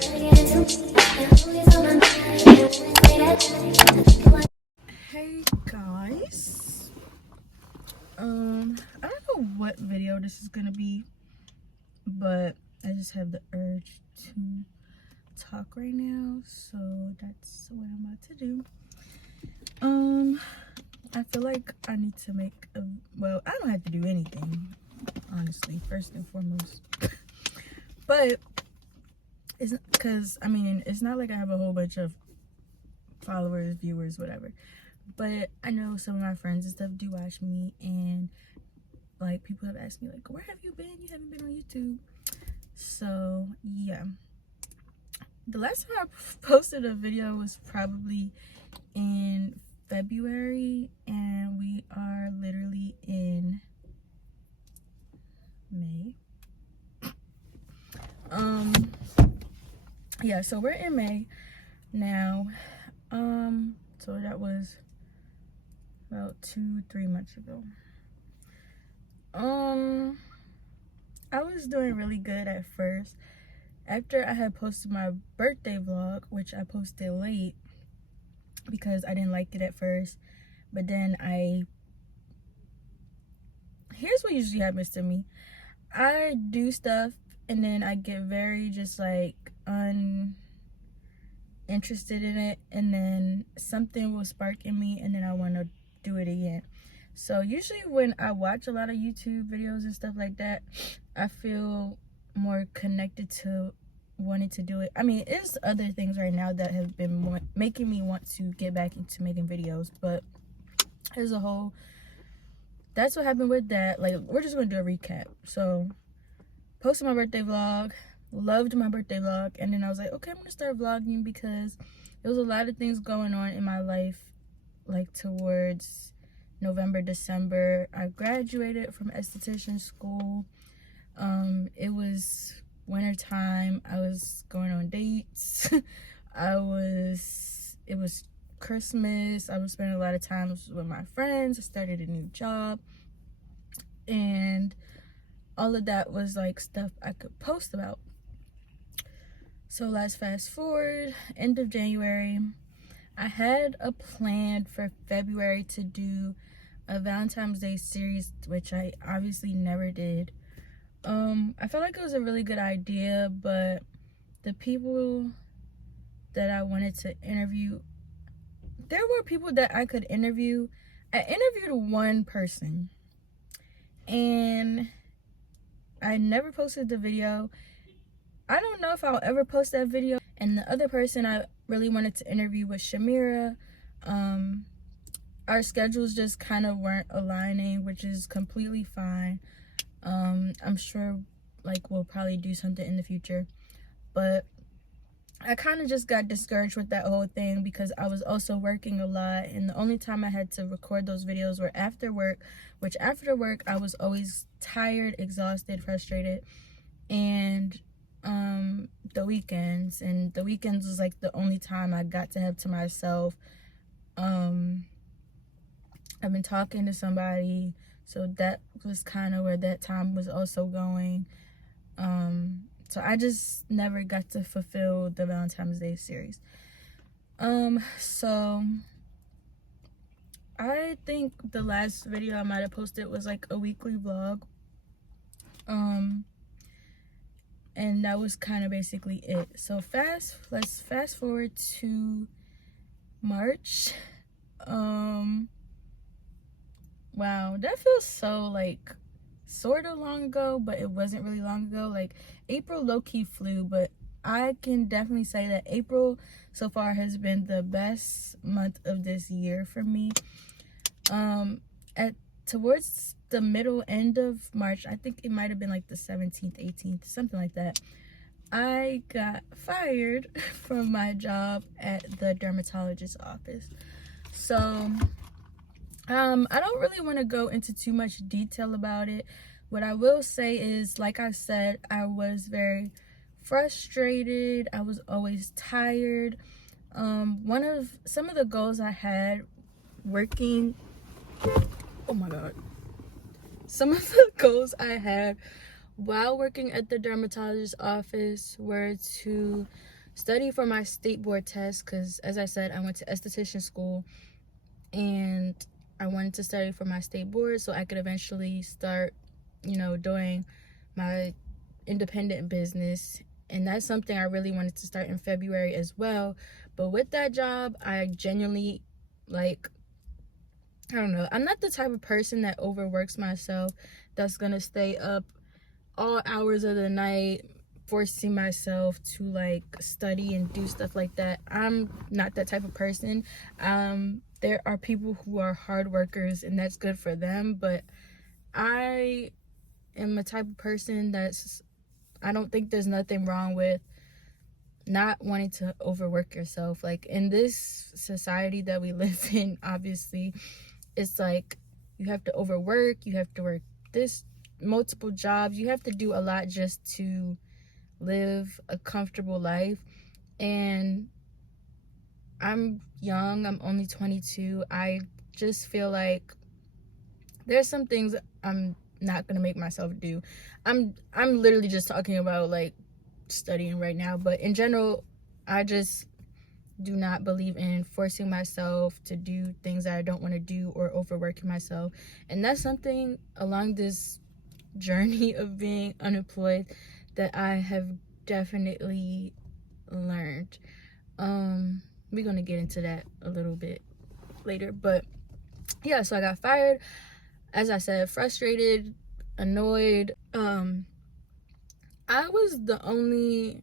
Hey guys, I don't know what video this is gonna be, but I just have the urge to talk right now, so that's what I'm about to do. I feel like I need to make a, well, I don't have to do anything, honestly, first and foremost, but it's because, I mean, it's not like I have a whole bunch of followers, viewers, whatever, but I know some of my friends and stuff do watch me, and like people have asked me like, where have you been? You haven't been on YouTube. So yeah, the last time I posted a video was probably in February, and we are literally in May. Yeah, so we're in May now. So that was about 2-3 months ago. I was doing really good at first. After I had posted my birthday vlog, which I posted late because I didn't like it at first, but then here's what usually happens to me. I do stuff and then I get very just like uninterested in it, and then something will spark in me and then I want to do it again. So usually when I watch a lot of YouTube videos and stuff like that, I feel more connected to wanting to do it. I mean, it's other things right now that have been making me want to get back into making videos, but as a whole, that's what happened with that. Like, we're just going to do a recap. So, posted my birthday vlog, loved my birthday vlog, and then I was like, okay, I'm going to start vlogging because there was a lot of things going on in my life, like towards November, December. I graduated from esthetician school. It was winter time. I was going on dates. It was Christmas. I was spending a lot of time with my friends. I started a new job, and all of that was like stuff I could post about. So let's fast forward, end of January. I had a plan for February to do a Valentine's Day series, which I obviously never did. I felt like it was a really good idea, but the people that I wanted to interview, there were people that I could interview. I interviewed one person, and I never posted the video. I don't know if I'll ever post that video. And the other person I really wanted to interview was Shamira. Our schedules just kind of weren't aligning, which is completely fine. I'm sure like we'll probably do something in the future, but I kind of just got discouraged with that whole thing because I was also working a lot, and the only time I had to record those videos were after work, which after work I was always tired, exhausted, frustrated, and the weekends was like the only time I got to have to myself. I've been talking to somebody, so that was kind of where that time was also going. So I just never got to fulfill the Valentine's Day series. So I think the last video I might have posted was like a weekly vlog. And that was kind of basically it. So let's fast forward to March. Wow, that feels so like sort of long ago, but it wasn't really long ago. Like, April low-key flew, but I can definitely say that April so far has been the best month of this year for me. Towards the middle end of March, I think it might have been like the 17th, 18th, something like that, I got fired from my job at the dermatologist's office. So I don't really want to go into too much detail about it. What I will say is, like I said, I was very frustrated. I was always tired. Some of the goals I had working, oh my god, some of the goals I had while working at the dermatologist office were to study for my state board test, because as I said, I went to esthetician school and I wanted to study for my state board so I could eventually start, doing my independent business. And that's something I really wanted to start in February as well. But with that job, I genuinely, I don't know, I'm not the type of person that overworks myself, that's gonna stay up all hours of the night forcing myself to study and do stuff like that. I'm not that type of person. There are people who are hard workers and that's good for them, but I am a type of person I don't think there's nothing wrong with not wanting to overwork yourself. In this society that we live in, obviously it's you have to overwork, you have to work this multiple jobs, you have to do a lot just to live a comfortable life. And I'm young, I'm only 22. I just feel like there's some things I'm not gonna make myself do. I'm literally just talking about studying right now, but in general, I just do not believe in forcing myself to do things that I don't want to do or overworking myself. And that's something along this journey of being unemployed that I have definitely learned. We're gonna get into that a little bit later, but yeah, so I got fired. As I said, frustrated, annoyed. I was the only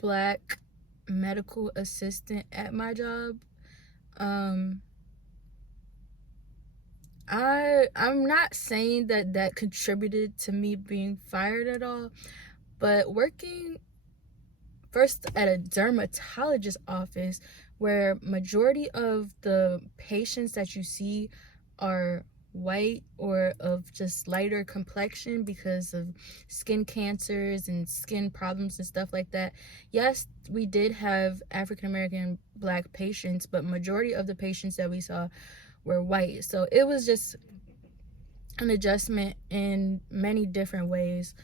Black medical assistant at my job. I'm not saying that contributed to me being fired at all, but working first at a dermatologist office where majority of the patients that you see are white or of just lighter complexion because of skin cancers and skin problems and stuff like that. Yes, we did have African American Black patients, but majority of the patients that we saw were white. So it was just an adjustment in many different ways.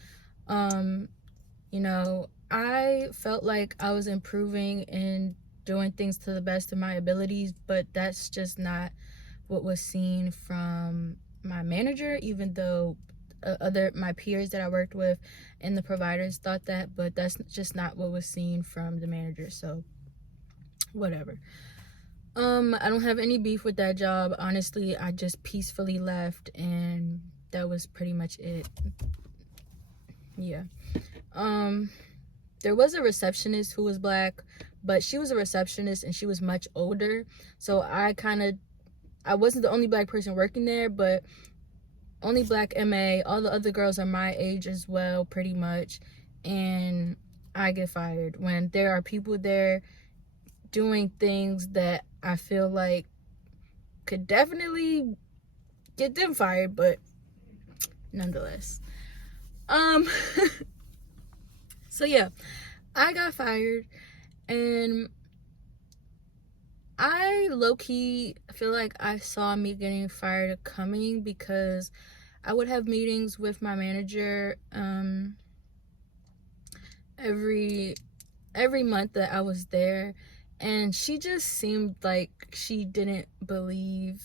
I felt like I was improving and doing things to the best of my abilities, but that's just not what was seen from my manager, even though my peers that I worked with and the providers thought that, but that's just not what was seen from the manager. So whatever. I don't have any beef with that job. Honestly, I just peacefully left and that was pretty much it. Yeah. There was a receptionist who was Black, but she was a receptionist and she was much older. So I wasn't the only Black person working there, but only Black MA. All the other girls are my age as well, pretty much. And I get fired when there are people there doing things that I feel like could definitely get them fired, but nonetheless. So yeah, I got fired, and I low-key feel like I saw me getting fired coming because I would have meetings with my manager every month that I was there, and she just seemed like she didn't believe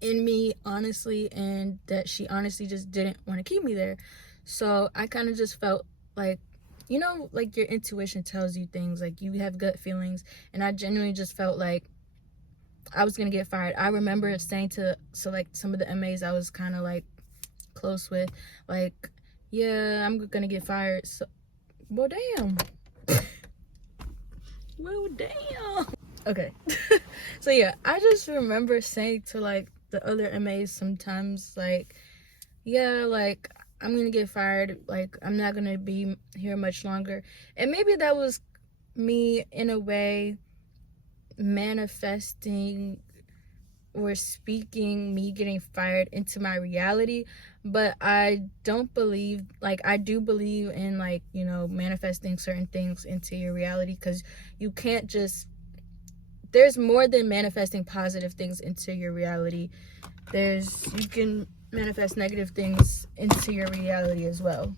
in me, honestly, and that she honestly just didn't want to keep me there. So I kind of just felt like, your intuition tells you things, you have gut feelings, and I genuinely just felt like I was gonna get fired. I remember saying to some of the MAs I was kind of close with, yeah, I'm gonna get fired. So, well, damn. Okay. So yeah, I just remember saying to the other MAs sometimes yeah, I'm gonna get fired, I'm not gonna be here much longer. And maybe that was me in a way manifesting or speaking me getting fired into my reality, but I don't believe, I do believe in manifesting certain things into your reality, because you can't just, there's more than manifesting positive things into your reality. You can manifest negative things into your reality as well.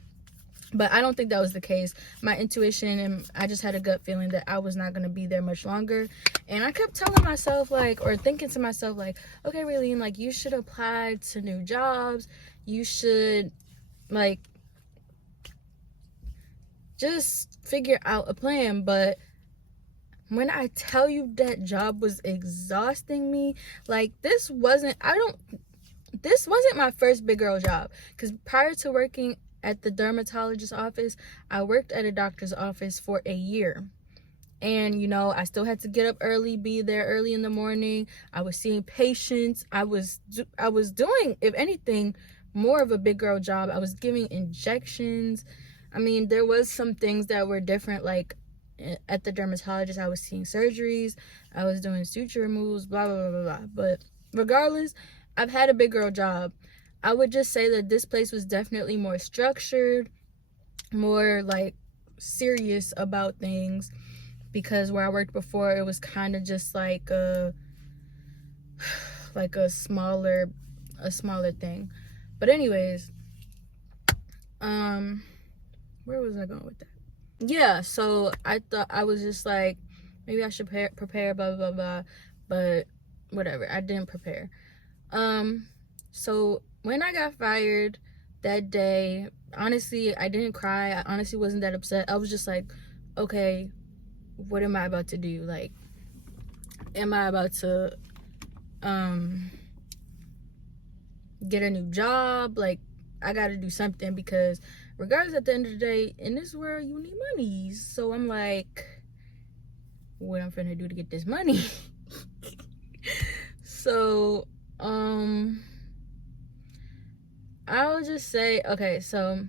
But I don't think that was the case. My intuition, and I just had a gut feeling that I was not going to be there much longer. And I kept telling myself, like, or thinking to myself, like, okay, Raylene, like, you should apply to new jobs. You should, like, just figure out a plan. But when I tell you that job was exhausting me, like, this wasn't my first big girl job. Because prior to working at the dermatologist's office, I worked at a doctor's office for a year. And, you know, I still had to get up early, be there early in the morning. I was seeing patients. I was doing, if anything, more of a big girl job. I was giving injections. I mean, there was some things that were different, like at the dermatologist, I was seeing surgeries. I was doing suture removals, blah, blah, blah, blah, blah. But regardless, I've had a big girl job. I would just say that this place was definitely more structured, more like serious about things, because where I worked before, it was kind of just like a smaller thing. But anyways, where was I going with that? Yeah, so I thought, I was just like, maybe I should prepare, blah, blah, blah, but whatever, I didn't prepare. So when I got fired that day, honestly, I didn't cry. I honestly wasn't that upset. I was just like, okay, what am I about to do? Like, am I about to get a new job? Like, I gotta do something, because regardless, at the end of the day, in this world, you need money. So I'm like, what I'm finna do to get this money? So I'll just say, okay, so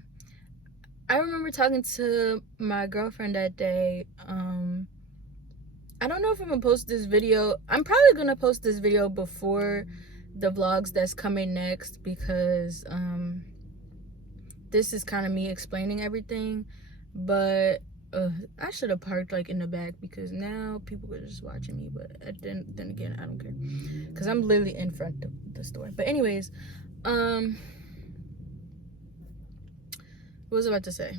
I remember talking to my girlfriend that day. I don't know if I'm gonna post this video. I'm probably gonna post this video before the vlogs that's coming next, because this is kind of me explaining everything. But I should have parked like in the back, because now people are just watching me. But then again, I don't care, because I'm literally in front of the store. But anyways, what was I about to say?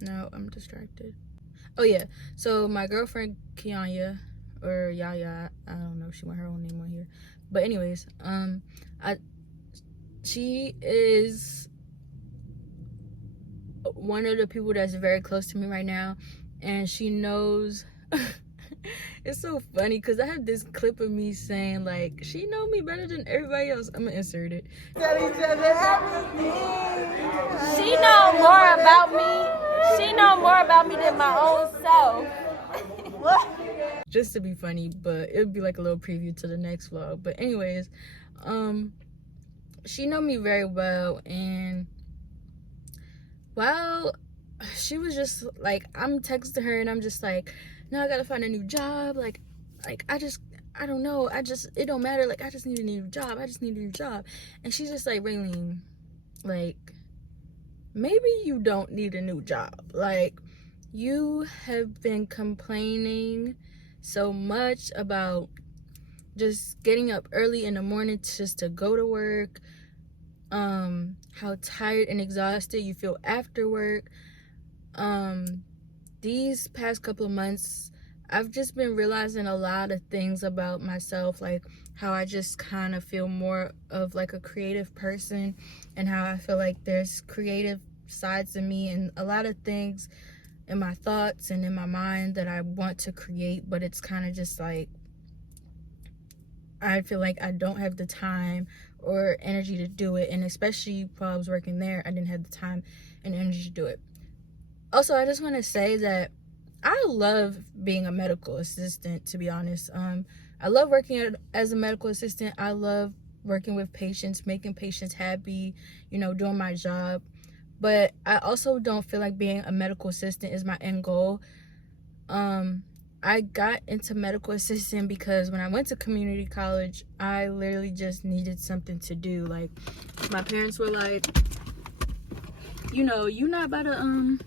No, I'm distracted. Oh yeah, so my girlfriend Kianya, or Yaya, I don't know if she want her own name on here, but anyways, she is one of the people that's very close to me right now, and she knows. It's so funny, because I have this clip of me saying, like, she know me better than everybody else. I'm gonna insert it. Tell each other everything. She know more about me. She know more about me than my own self. What? Just to be funny, but it would be like a little preview to the next vlog. But anyways, she know me very well, and while she was just like, I'm texting her and I'm just like, no, I gotta find a new job. Like I don't know. It don't matter. Like, I just need a new job. I just need a new job. And she's just like, Raylene, like, maybe you don't need a new job. Like, you have been complaining so much about just getting up early in the morning just to go to work. How tired and exhausted you feel after work. These past couple of months, I've just been realizing a lot of things about myself, like how I just kind of feel more of like a creative person, and how I feel like there's creative sides of me and a lot of things in my thoughts and in my mind that I want to create, but it's kind of just like, I feel like I don't have the time or energy to do it. And especially while I was working there, I didn't have the time and energy to do it. Also, I just want to say that I love being a medical assistant, to be honest. I love working as a medical assistant. I love working with patients, making patients happy, you know, doing my job. But I also don't feel like being a medical assistant is my end goal. I got into medical assistant because when I went to community college, I literally just needed something to do. Like, my parents were like, you know, you're not about to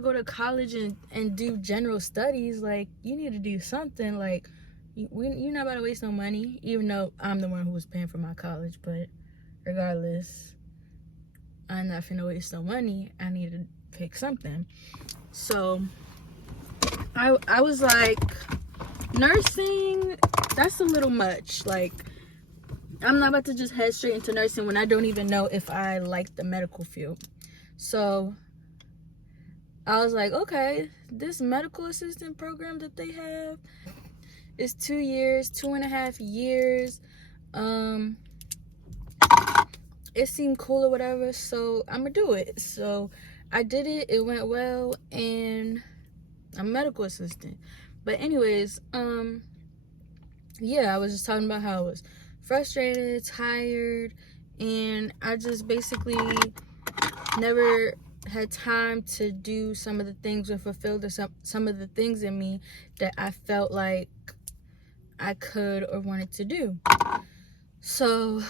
go to college and do general studies. Like, you need to do something. Like, you're not about to waste no money, even though I'm the one who was paying for my college. But regardless, I'm not finna waste no money. I need to pick something. So I was like, nursing, that's a little much. Like, I'm not about to just head straight into nursing when I don't even know if I like the medical field. So I was like, okay, this medical assistant program that they have is 2 years, 2.5 years. It seemed cool or whatever, so I'm gonna do it. So I did it, it went well, and I'm a medical assistant. But anyways, yeah, I was just talking about how I was frustrated, tired, and I just basically never had time to do some of the things or fulfill some of the things in me that I felt like I could or wanted to do. So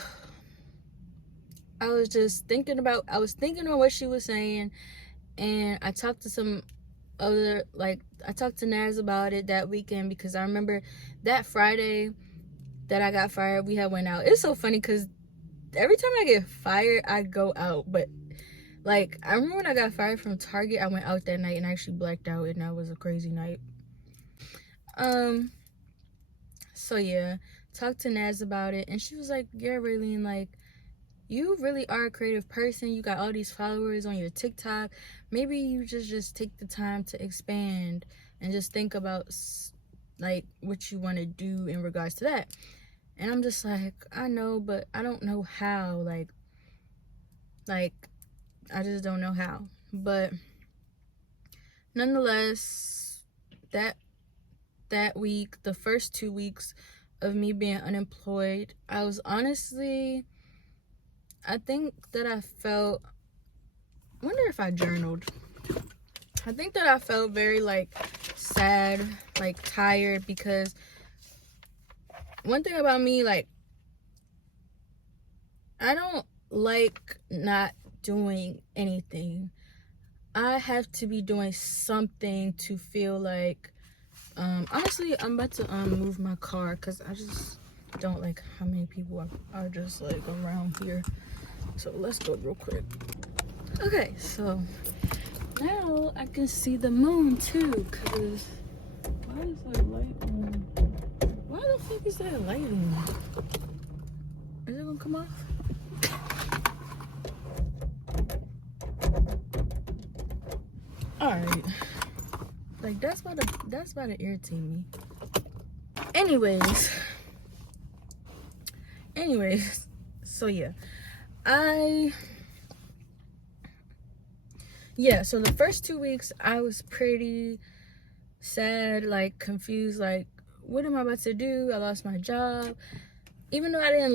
I was just thinking on what she was saying, and I talked to some other, like, I talked to Naz about it that weekend, because I remember that Friday that I got fired, we had went out. It's so funny because every time I get fired, I go out. But like, I remember when I got fired from Target, I went out that night and I actually blacked out, and that was a crazy night. So yeah, talked to Naz about it, and she was like, yeah, Raylene, like, you really are a creative person. You got all these followers on your TikTok. Maybe you just take the time to expand and just think about like what you want to do in regards to that. And I'm just like, I know, but I don't know how. Like I just don't know how. But nonetheless, that week, the first 2 weeks of me being unemployed, I was honestly, I think that I felt, I wonder if I journaled. I think that I felt very like sad, like tired, because one thing about me, like, I don't like not doing anything. I have to be doing something to feel like, honestly, I'm about to move my car because I just don't like how many people are just like around here. So let's go real quick. Okay, so now I can see the moon too, because why is that light on? Why the fuck is that light on? Is it gonna come off? Alright. Like, that's about to irritate me. Anyways, so yeah. So the first 2 weeks I was pretty sad, like confused, like, what am I about to do? I lost my job. Even though I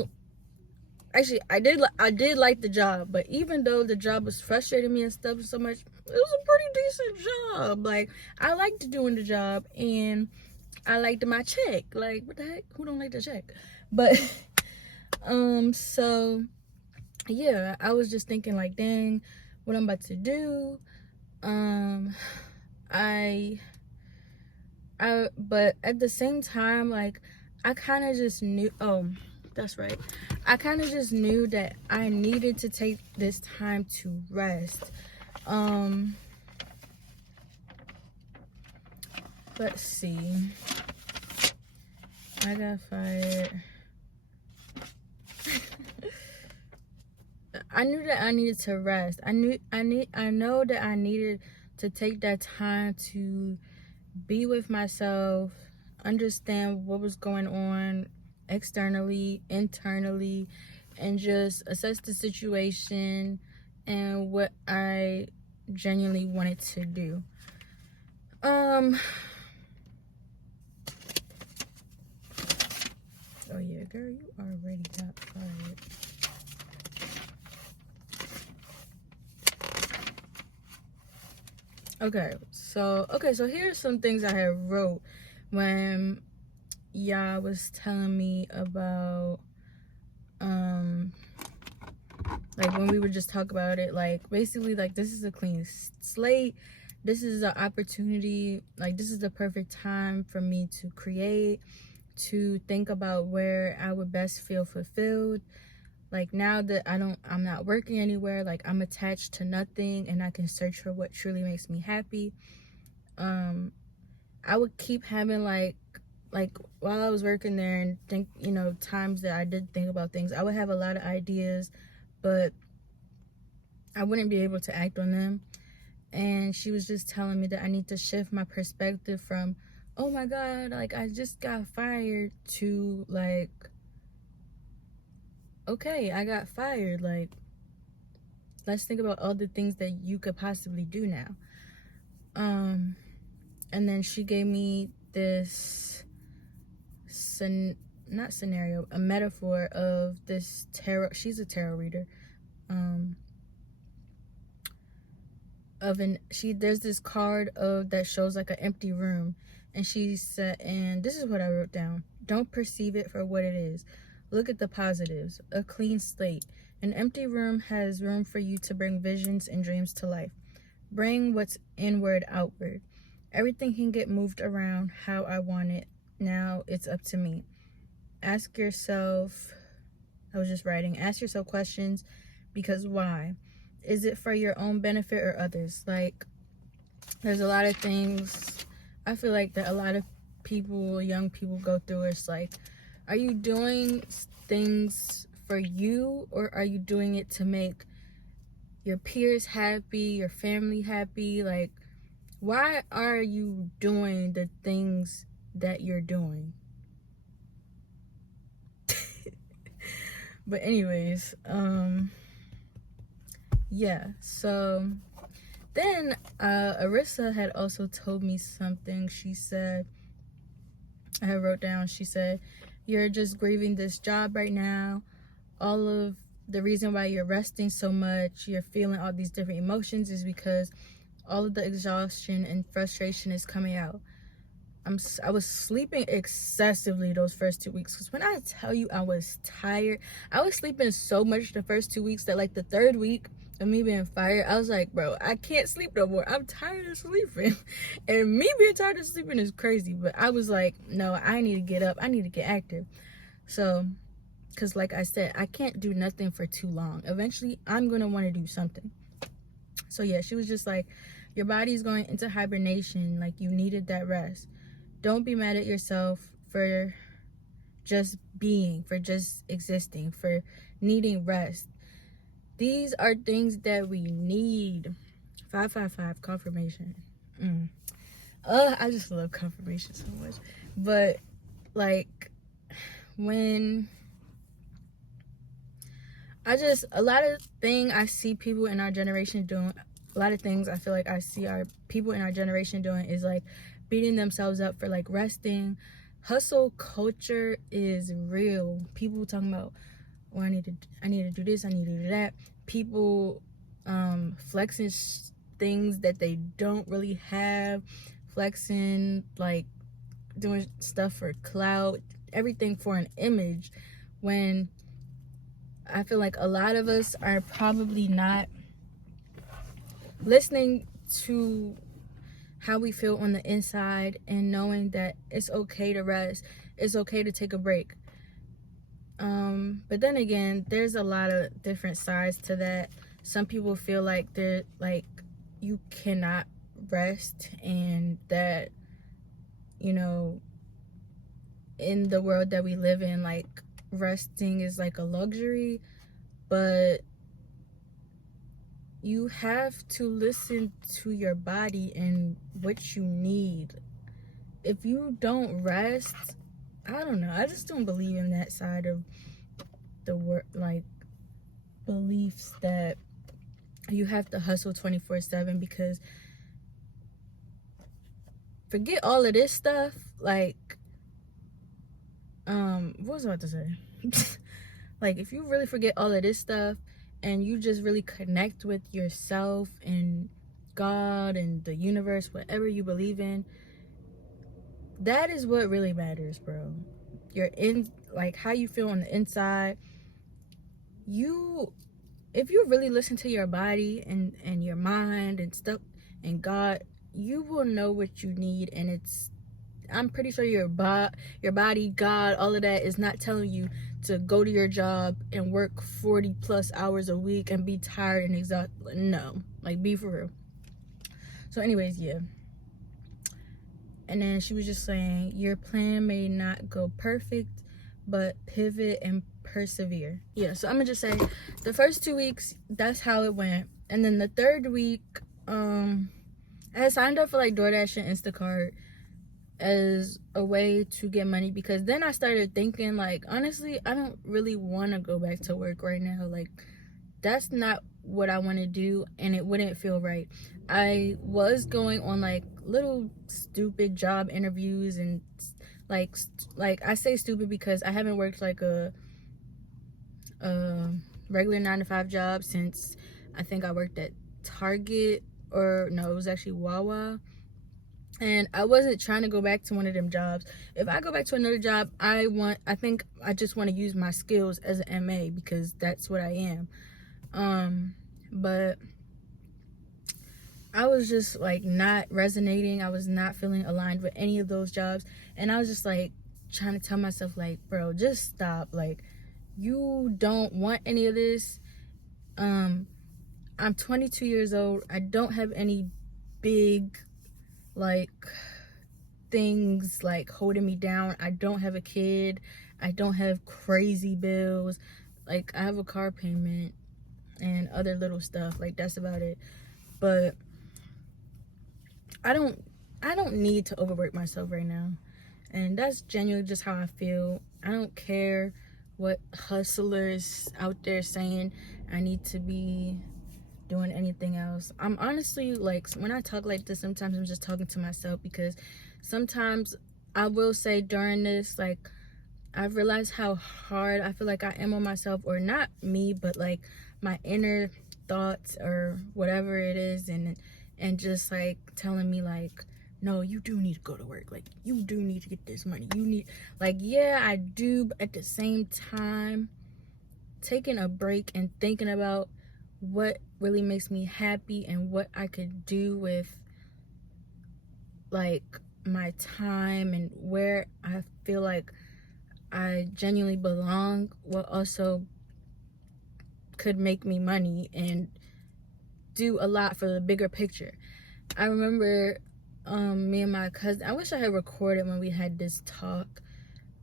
did like the job, but even though the job was frustrating me and stuff so much, it was a pretty decent job. Like, I liked doing the job, and I liked my check. Like, what the heck? Who don't like the check? But so yeah, I was just thinking like, dang, what I'm about to do. But at the same time, like, I kind of just knew, that's right, I kind of just knew that I needed to take this time to rest. Let's see, I got fired. I knew that I needed to rest. I know that I needed to take that time to be with myself, understand what was going on externally, internally, and just assess the situation and what I genuinely wanted to do. Oh yeah, girl, you already got fired. Okay, so here's some things I had wrote when y'all was telling me about, like, when we would just talk about it, like, basically, like, this is a clean slate. This is an opportunity, like, this is the perfect time for me to create, to think about where I would best feel fulfilled. Like, now that I'm not working anywhere, like, I'm attached to nothing and I can search for what truly makes me happy. I would keep having like while I was working there and think, times that I did think about things, I would have a lot of ideas, but I wouldn't be able to act on them. And she was just telling me that I need to shift my perspective from, oh my God, like, I just got fired, to like, okay, I got fired. Like, let's think about all the things that you could possibly do now. And then she gave me this not scenario, a metaphor of this tarot. She's a tarot reader. There's this card that shows like an empty room, and she said, and this is what I wrote down: don't perceive it for what it is. Look at the positives. A clean slate. An empty room has room for you to bring visions and dreams to life. Bring what's inward outward. Everything can get moved around how I want it. Now it's up to me. Ask yourself, I was just writing, ask yourself questions, because why? Is it for your own benefit or others? Like, there's a lot of things I feel like that a lot of people, young people, go through. It's like, are you doing things for you, or are you doing it to make your peers happy, your family happy? Like, why are you doing the things that you're doing? But anyways, yeah, so then Arissa had also told me something. She said, I wrote down, she said, you're just grieving this job right now. All of the reason why you're resting so much, you're feeling all these different emotions, is because all of the exhaustion and frustration is coming out. I was sleeping excessively those first 2 weeks, because when I tell you I was tired, I was sleeping so much the first 2 weeks that like the third week of me being fired, I was like, bro, I can't sleep no more. I'm tired of sleeping. And me being tired of sleeping is crazy, but I was like, no, I need to get up. I need to get active. So, because like I said, I can't do nothing for too long. Eventually, I'm going to want to do something. So yeah, she was just like, your body's going into hibernation. Like, you needed that rest. Don't be mad at yourself for just being, for just existing, for needing rest. These are things that we need. 555 confirmation. I just love confirmation so much. But like, when a lot of things I see people in our generation doing, a lot of things I feel like I see our people in our generation doing is like beating themselves up for like resting. Hustle culture is real. People talking about, oh, I need to do this, I need to do that. People flexing things that they don't really have, flexing, like doing stuff for clout, everything for an image, when I feel like a lot of us are probably not listening to how we feel on the inside, and knowing that it's okay to rest, it's okay to take a break. But then again, there's a lot of different sides to that. Some people feel like they're like, you cannot rest, and that, you know, in the world that we live in, like, resting is like a luxury. But you have to listen to your body and what you need. If you don't rest, I don't know, I just don't believe in that side of the word, like, beliefs that you have to hustle 24/7. Because forget all of this stuff, like, what was I about to say? Like, if you really forget all of this stuff and you just really connect with yourself and God and the universe, whatever you believe in, that is what really matters, bro. You're in, like, how you feel on the inside. If you really listen to your body and your mind and stuff and God, you will know what you need. And I'm pretty sure your body, God, all of that is not telling you to go to your job and work 40 plus hours a week and be tired and exhausted. No, like, be for real. So anyways, yeah. And then she was just saying, your plan may not go perfect, but pivot and persevere. Yeah, so I'm gonna just say the first 2 weeks, that's how it went. And then the third week, I had signed up for like DoorDash and Instacart as a way to get money, because then I started thinking, like, honestly, I don't really want to go back to work right now. Like, that's not what I want to do, and it wouldn't feel right. I was going on like little stupid job interviews, and like I say stupid because I haven't worked like a regular 9-to-5 job since I think I worked at Target, or no, it was actually Wawa. And I wasn't trying to go back to one of them jobs. If I go back to another job, I think I just want to use my skills as an MA, because that's what I am. But I was just like not resonating. I was not feeling aligned with any of those jobs. And I was just like trying to tell myself, like, bro, just stop. Like, you don't want any of this. I'm 22 years old. I don't have any big like things like holding me down. I don't have a kid. I don't have crazy bills. Like, I have a car payment and other little stuff. Like, that's about it. But I don't need to overwork myself right now. And that's genuinely just how I feel. I don't care what hustlers out there saying I need to be doing anything else. I'm honestly, like, when I talk like this, sometimes I'm just talking to myself, because sometimes I will say during this, like, I've realized how hard I feel like I am on myself, or not me, but like my inner thoughts or whatever it is, and just like telling me like, no, you do need to go to work. Like, you do need to get this money. You need, like, yeah, I do, but at the same time, taking a break and thinking about what really makes me happy and what I could do with like my time and where I feel like I genuinely belong, will also could make me money and do a lot for the bigger picture. I remember me and my cousin, I wish I had recorded when we had this talk,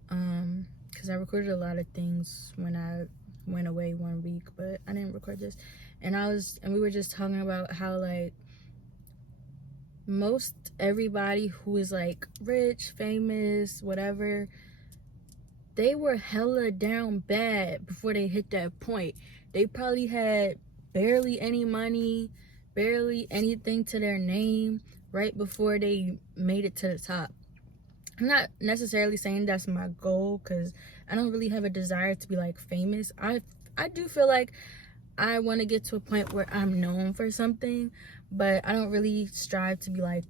because I recorded a lot of things when I went away 1 week, but I didn't record this. And we were just talking about how, like, most everybody who is like rich, famous, whatever, they were hella down bad before they hit that point. They probably had barely any money, barely anything to their name right before they made it to the top. I'm not necessarily saying that's my goal, because I don't really have a desire to be like famous. I do feel like I want to get to a point where I'm known for something, but I don't really strive to be like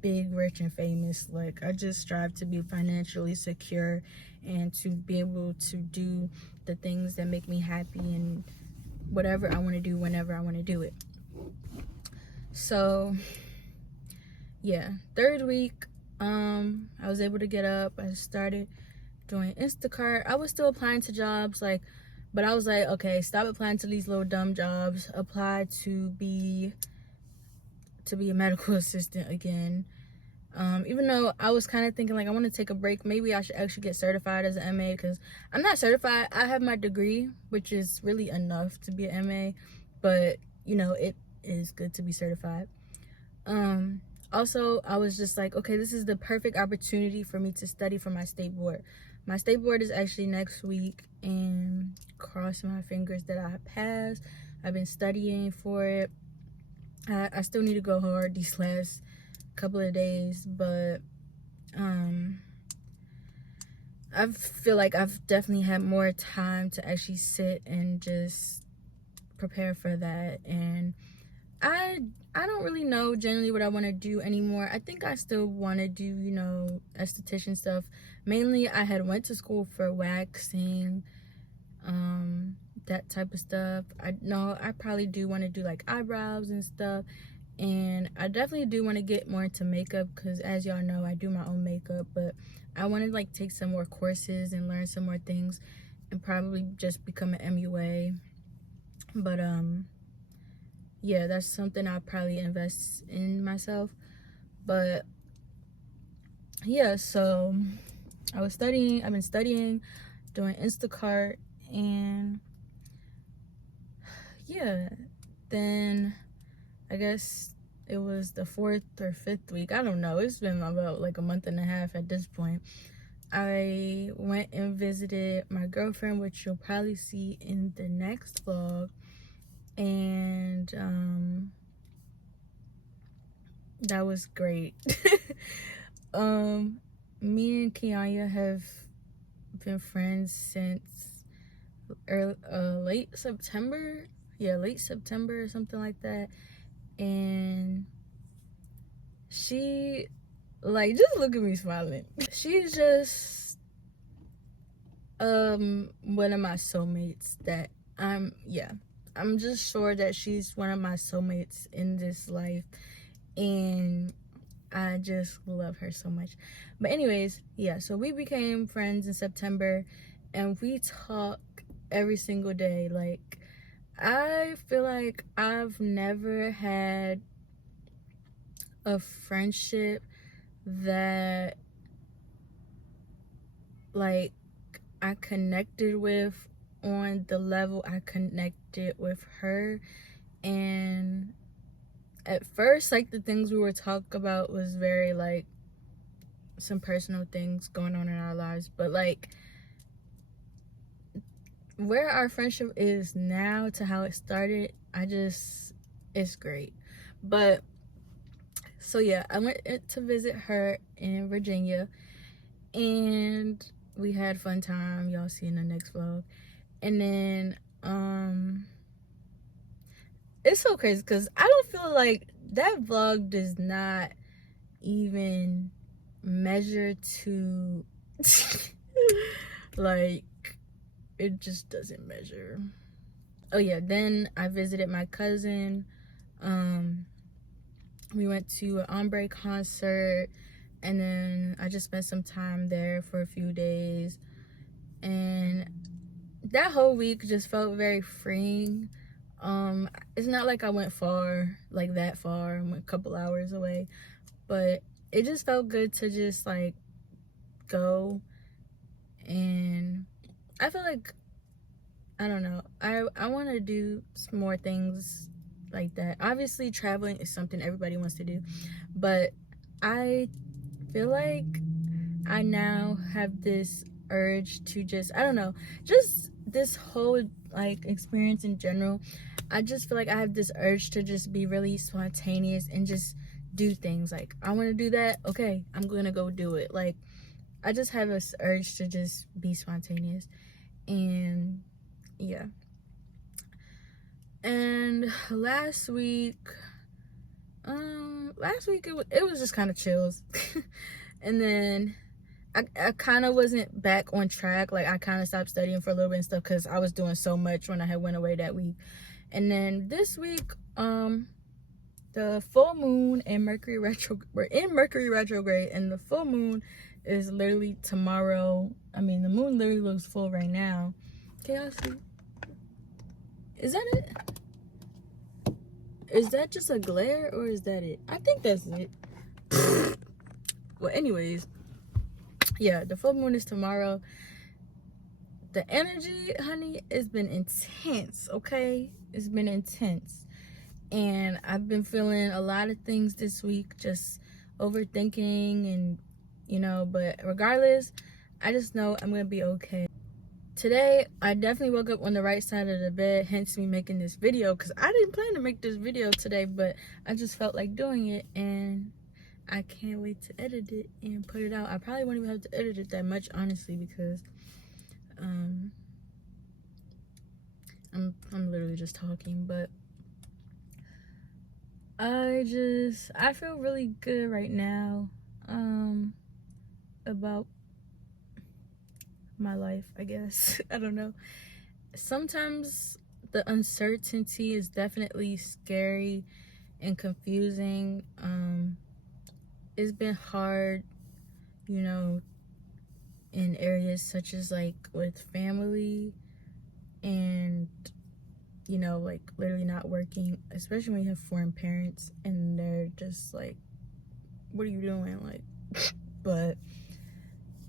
big, rich, and famous. Like, I just strive to be financially secure and to be able to do the things that make me happy and whatever I want to do whenever I want to do it. So yeah, third week, I was able to get up. I started doing Instacart. I was still applying to jobs, like, but I was like, okay, stop applying to these little dumb jobs. Apply to be a medical assistant again. Even though I was kind of thinking, like, I want to take a break. Maybe I should actually get certified as an MA, because I'm not certified. I have my degree, which is really enough to be an MA, but, you know, it is good to be certified. Also, I was just like, okay, this is the perfect opportunity for me to study for my state board. My state board is actually next week, and cross my fingers that I pass. I've been studying for it. I still need to go hard these last couple of days, but I feel like I've definitely had more time to actually sit and just prepare for that. And I don't really know generally what I want to do anymore. I think I still want to do, you know, esthetician stuff. Mainly, I had went to school for waxing, that type of stuff. I probably do want to do like eyebrows and stuff. And I definitely do want to get more into makeup, because as y'all know, I do my own makeup. But I want to like take some more courses and learn some more things and probably just become an MUA. But yeah, that's something I'll probably invest in myself. But yeah, so I've been studying, doing Instacart, and yeah, then I guess it was the 4th or 5th week. I don't know. It's been about like a month and a half at this point. I went and visited my girlfriend, which you'll probably see in the next vlog. And that was great. Me and Kianya have been friends since late September. Yeah, late September or something like that. And she, like, just look at me smiling. She's just one of my soulmates that I'm just sure that she's one of my soulmates in this life, and I just love her so much. But anyways, yeah, so we became friends in September, and we talk every single day. Like, I feel like I've never had a friendship that, like, I connected with on the level I connected with her. And at first, like, the things we were talking about was very, like, some personal things going on in our lives. But, like, where our friendship is now to how it started, it's great. But, so yeah, I went to visit her in Virginia, and we had fun time. Y'all see in the next vlog. And then, it's so crazy because I don't feel like that vlog does not even measure to like, it just doesn't measure. Oh yeah, then I visited my cousin. We went to an ombre concert, and then I just spent some time there for a few days, and that whole week just felt very freeing. It's not like I went far, like that far. I went a couple hours away, but it just felt good to just like go. And I feel like, I don't know, I want to do some more things like that. Obviously traveling is something everybody wants to do, but I feel like I now have this urge to just, I don't know, just this whole like experience in general. I just feel like I have this urge to just be really spontaneous and just do things. Like, I want to do that, okay, I'm gonna go do it. Like, I just have this urge to just be spontaneous. And yeah. And last week it was just kind of chills. And then I kind of wasn't back on track. Like, I kind of stopped studying for a little bit and stuff because I was doing so much when I had went away that week. And then this week, the full moon and Mercury retrograde, we're in Mercury retrograde, and the full moon is literally tomorrow. I mean, the moon literally looks full right now. Can y'all see? Is that it? Is that just a glare, or is that it? I think that's it. Well, anyways, yeah, the full moon is tomorrow. The energy, honey, has been intense, okay? It's been intense. And I've been feeling a lot of things this week, just overthinking and, you know, but regardless, I just know I'm gonna be okay. Today, I definitely woke up on the right side of the bed, hence me making this video, because I didn't plan to make this video today, but I just felt like doing it, and I can't wait to edit it and put it out. I probably won't even have to edit it that much, honestly, because I'm literally just talking. But I feel really good right now about my life, I guess. I don't know. Sometimes the uncertainty is definitely scary and confusing. It's been hard, you know, in areas such as like with family and, you know, like literally not working, especially when you have foreign parents and they're just like, what are you doing? Like, but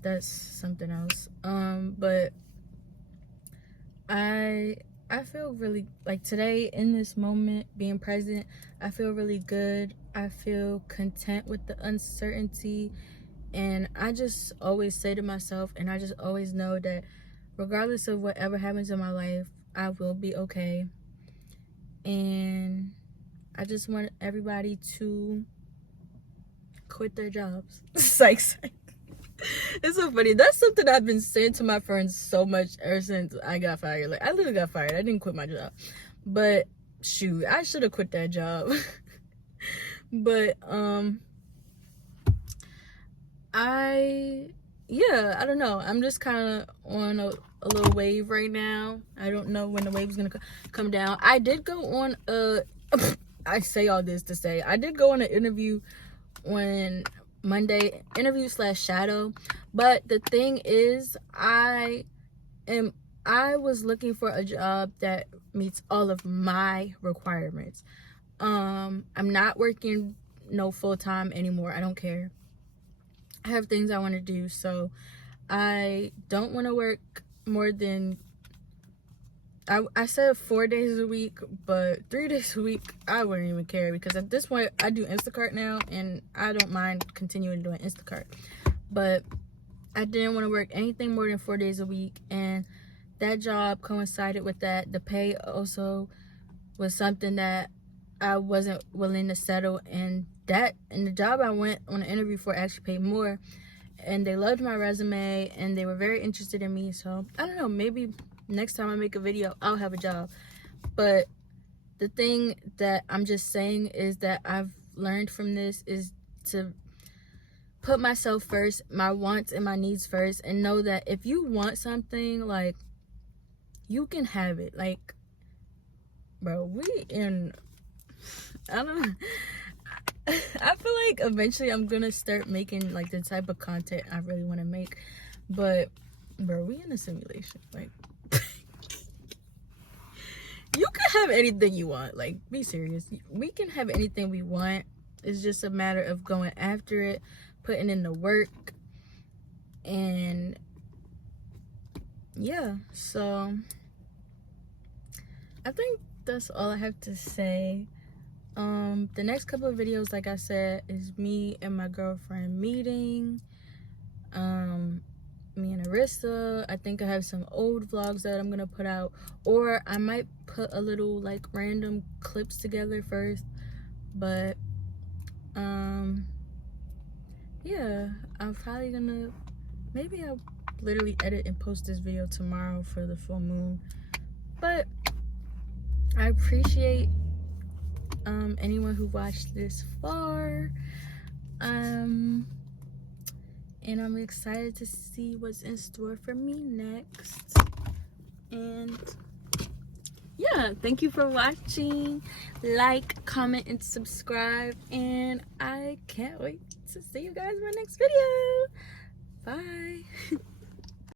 that's something else. But I feel really, like today in this moment, being present, I feel really good. I feel content with the uncertainty. And I just always say to myself, and I just always know that regardless of whatever happens in my life, I will be okay. And I just want everybody to quit their jobs. Psych. It's so funny. That's something I've been saying to my friends so much ever since I got fired. Like, I literally got fired. I didn't quit my job. But shoot, I should have quit that job. But I don't know. I'm just kind of on a little wave right now. I don't know when the wave's gonna come down. I did go on I say all this to say I did go on an interview on Monday, interview / shadow. But the thing is, I was looking for a job that meets all of my requirements. I'm not working no full-time anymore. I don't care. I have things I want to do, so I don't want to work more than I said 4 days a week, but 3 days a week I wouldn't even care, because at this point I do Instacart now and I don't mind continuing doing Instacart. But I didn't want to work anything more than 4 days a week, and that job coincided with that. The pay also was something that I wasn't willing to settle, and the job I went on an interview for actually paid more, and they loved my resume and they were very interested in me. So I don't know, maybe next time I make a video I'll have a job. But the thing that I'm just saying is that I've learned from this is to put myself first, my wants and my needs first, and know that if you want something, like, you can have it. Like, bro, I don't know. I feel like eventually I'm gonna start making like the type of content I really want to make. But bro, we in a simulation. Like, you can have anything you want. Like, be serious. We can have anything we want. It's just a matter of going after it, putting in the work, and yeah. So I think that's all I have to say. The next couple of videos, like I said, is me and my girlfriend meeting. Me and Arissa. I think I have some old vlogs that I'm gonna put out, or I might put a little like random clips together first. But yeah, I'm probably gonna, maybe I'll literally edit and post this video tomorrow for the full moon. But I appreciate anyone who watched this far, and I'm excited to see what's in store for me next. And yeah, thank you for watching. Like, comment, and subscribe, and I can't wait to see you guys in my next video. Bye.